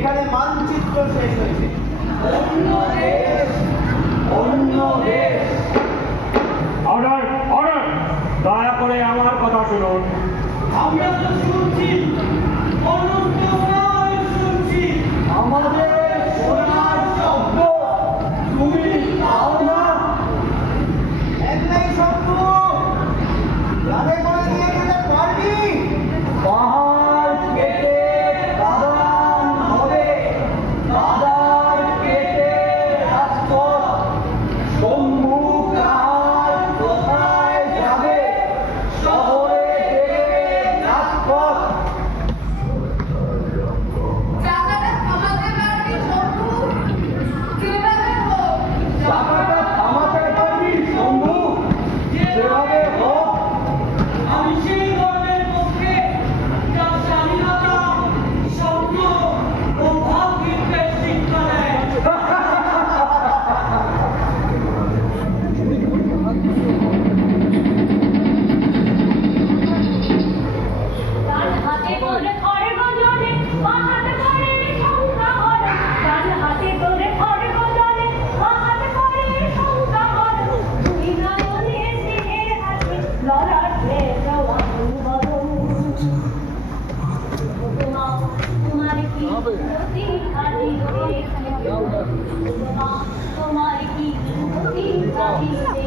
এখানে মানচিত্র শেষ হয়েছে। অন্য দেশ, অন্য দেশ। অর্ডার অর্ডার, দয়া করে আমার কথা শুনুন। আমরা তো শুনছি, অনন্তকাল শুনছি। আমাদের সোনার শব্দ তুমি পাও না। একটাই শব্দ, যাতে করে নিয়ে যেতে পারবি। পাহাড় কেটে বাগান হবে, বাগান কেটে রাজপথ। শম্ভু কাহার কোথায় যাবে, শহরে দেবে রাজপথ। চাকাটা থামাতে পারবি শম্ভু? যেভাবে হোক। চাকাটা থামাতে পারবি শম্ভু? যেভাবে হোক। আমি সেই ধর্মের পক্ষে যার স্বাধীনতা, স্বপ্ন ও ভাববিদ্যের শিক্ষা দেয়। ডান হাতে ধরে খড়গ জলে, বাঁ হাতে করে শঙ্কা হরণ। ডান হাতে ধরে খড়গ জলে, বাঁ হাতে করে শঙ্কা হরণ। দুই নয়নে স্নেহের হাতে ললাটে জওয়ান বদন। তোমার কি গতি খালি রে, তোমার কি গতি খালি রে।